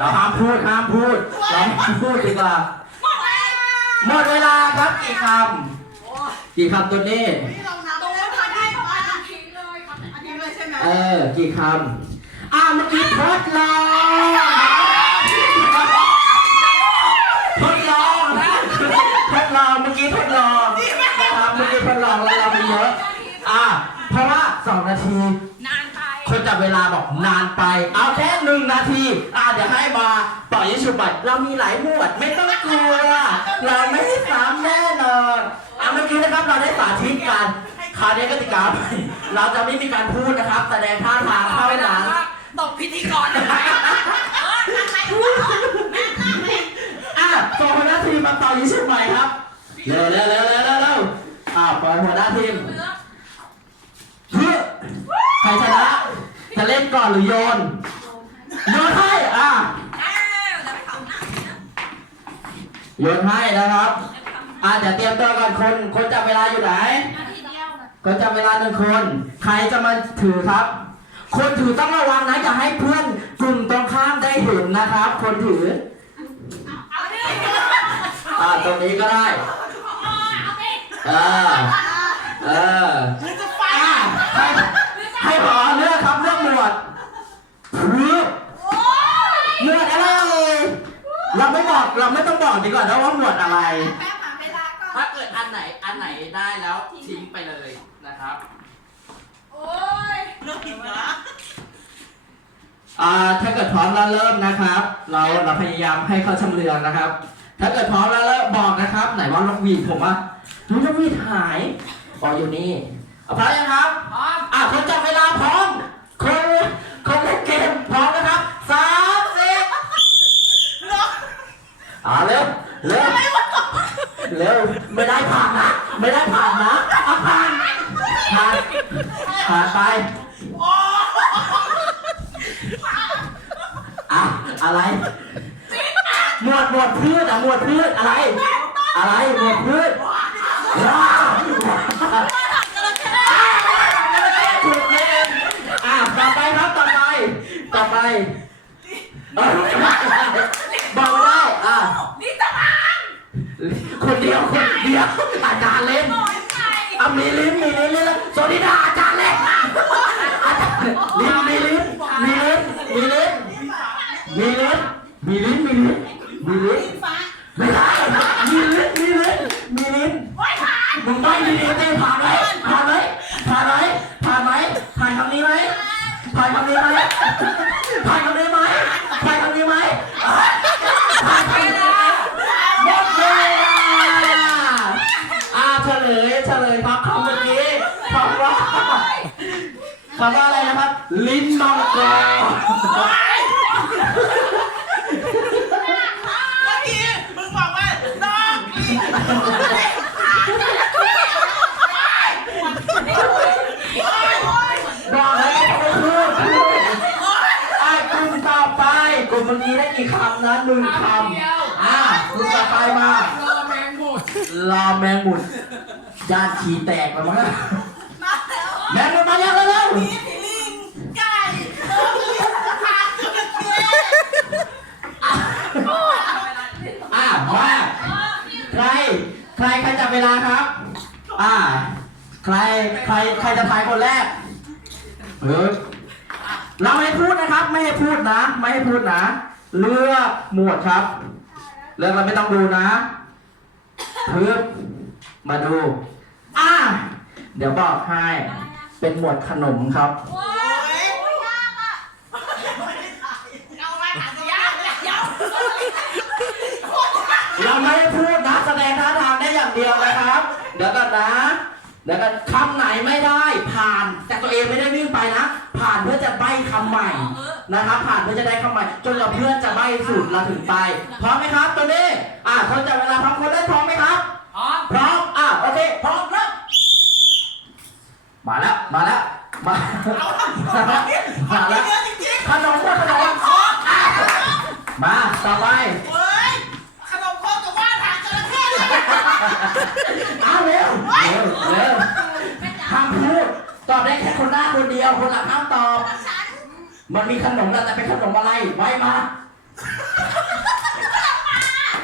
เราห้ามพูดห้ามพูดเราห้ามพูดดีกว่าหมดเวลาครับกี่คำกี่คำตัวนี้นี่เรานับได้พอได้ประมาณทิ้งเลยครับอันนี้เลยใช่ไหมเออ กี่คำอ่าเมื่อกี้ทดลองทดลองทดลองเมื่อกี้ทดลองนะครับเมื่อกี้ทดลองแล้วเรามีเยอะ อ่าเพราะว่าสองนาทีนานไป คนจับเวลาบอกนานไป เอาแค่หนึ่งนาที อ่าเดี๋ยวให้มาต่อยิชุบไปเรามีหลายหมวดไม่ต้องกลัว เราไม่ได้สามแน่นอนอะเมื่อกี้นะครับเราได้สาธิตกันคราวนี้กติกาใหม่เราจะไม่มีการพูดนะครับ แสดงท่าทางเข้าหลังตกพิธีกรเลยไหมเออทำไมวะแม่ทำไมอะส่งหัวหน้าทีมมาต่อยิชุบใหม่ครับเร็วเร็วเร็วเร็วเร็วเร็วอ่าปล่อยหัวหน้าทีม นก่อนหรือโยน โยนให้อะเอ้วไปเขาหน้าเดี๋ยวโยนให้นะครับอะเดี๋ยวเตรียมตัวก่อนคนคนจับเวลาอยู่ไหนคนจับเวลาหนึ่งคน ใครจะมาถือครับ คนถือต้องระวังนะอย่าให้เพื่อนกลุ่มตรงข้ามได้เห็นนะครับ คนถือเอาดิอ่าตรงนี้ก็ได้เอาดิเออเออ มันจะไฟ อะให้ให้พอเลือกครับเลือกหมวดถือ โอ้ย หมวดอะไร เราไม่บอก เราไม่ต้องบอก ดีกว่านะว่าหมวดอะไรแม่ผ่านเวลาก่อน ถ้าเกิดอันไหนอันไหนได้แล้วทิ้งไปเลยนะครับ โอ้ยเลิกกินนะอ่าถ้าเกิดพร้อมแล้วเริ่มนะครับ เราเราพยายามให้เขาชำเลืองนะครับ ถ้าเกิดพร้อมแล้วเริ่มบอกนะครับ ไหนว่าลูกหวีดผมว่าลูกหวีดหายอ๋ออยู่นี่เอาพร้อมยังครับพร้อมอะคนจับเวลาพร้อมคนคนเล่นเกมพร้อมนะครับสามสิบ เลิก อ่า เร็วเร็วไม่ได้ผ่านนะ ไม่ได้ผ่านนะเอาผ่านผ่านผ่านไปอ้อะอะไรหมวดหมวดพืชอะหมวดพืชอะไร อะไรหมวดพืชว้าวถูกเลยอะต่อไปครับต่อไป ต่อไปเอ้ยบอกไม่ได้อะ นี่จะมา คนเดียวคนเดียวอาจารย์เล่น หน่อยไง อะ มีลิ้นมีลิ้นลิ้นแล้วสวัสดีค่ะอาจารย์เล่นอาจารย์ลิ้นมีลิ้นมีลิ้นมีลิ้นมีลิ้นมีลิ้นมีลิ้นมีลิ้นฟ้าไม่ได้มีลิ้นมีลิ้นมีลิ้นโอ้ยผ่านมึงไม่มีลิ้นได้ผ่านไหมผ่านไหมผ่านไหมผ่านไหมผ่านคำนี้ไหมผ่านคำนี้ไหมผ่านคำนี้ไหมผ่านคำนี้ไหมผ่านคำนี้ไหมหมดเวลาอ่าเฉลยเฉลยครับคำเมื่อกี้คำว่า คำว่าอะไรนะครับ ลิ้นมังกรเมื่อกี้มึงบอกว่าน้องลีโอ้ยโอ้ยบอกให้ไม่พูดพูดอะกลุ่มต่อไปกลุ่มเมื่อกี้ได้กี่คำนะหนึ่งคำอะกลุ่มต่อไปมา รอแมงมุดลาแมงมุดจานขี้แตกแล้วมั้ง ผีผีลิงไก่เออลิงพาจระเข้อะมาใคร ใครใครจับเวลาครับ อ่า ใครใครใครจะทายคนแรกเออเราไม่ให้พูดนะครับ ไม่ให้พูดนะ ไม่ให้พูดนะ เลือกหมวดครับเลือกเราไม่ต้องดูนะเพึบมาดู อ่า เดี๋ยวบอกให้ เป็นหมวดขนมครับโอ้ยยากอะเอาไว้หาจะยากเลยยากเราไม่ให้พูดนะแสดงท่าทางได้อย่างเดียวนะครับ เดี๋ยวก่อนนะ เดี๋ยวกันคำไหนไม่ได้ผ่าน แต่ตัวเองไม่ได้วิ่งไปนะ ผ่านเพื่อจะใบ้คำใหม่นะครับ ผ่านเพื่อจะได้คำใหม่ จนกว่าเพื่อนจะใบ้สุดเราถึงไป พร้อมไหมครับตัวนี้ อ่าคนจับเวลาพร้อมคนได้พร้อมไหมครับ พร้อม พร้อม อ่าโอเค พร้อมเริ่มมาแล้ว มาแล้ว มามาแล้วมาแล้วขนมก็ขนมมาต่อไปเฮ้ยขนมโคกกับว่าทางจระเข้เลยเอาเร็วเร็วเร็วห้ามพูดตอบได้แค่คนหน้าคนเดียว คนหลังห้ามตอบ มันมีขนมแต่เป็นขนมอะไรไว้มา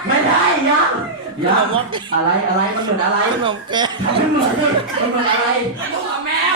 ไม่ได้ยังยังอะไรอะไรมันเหมือนอะไรขนมแก้มันเหมือนมันเหมือนอะไรแมว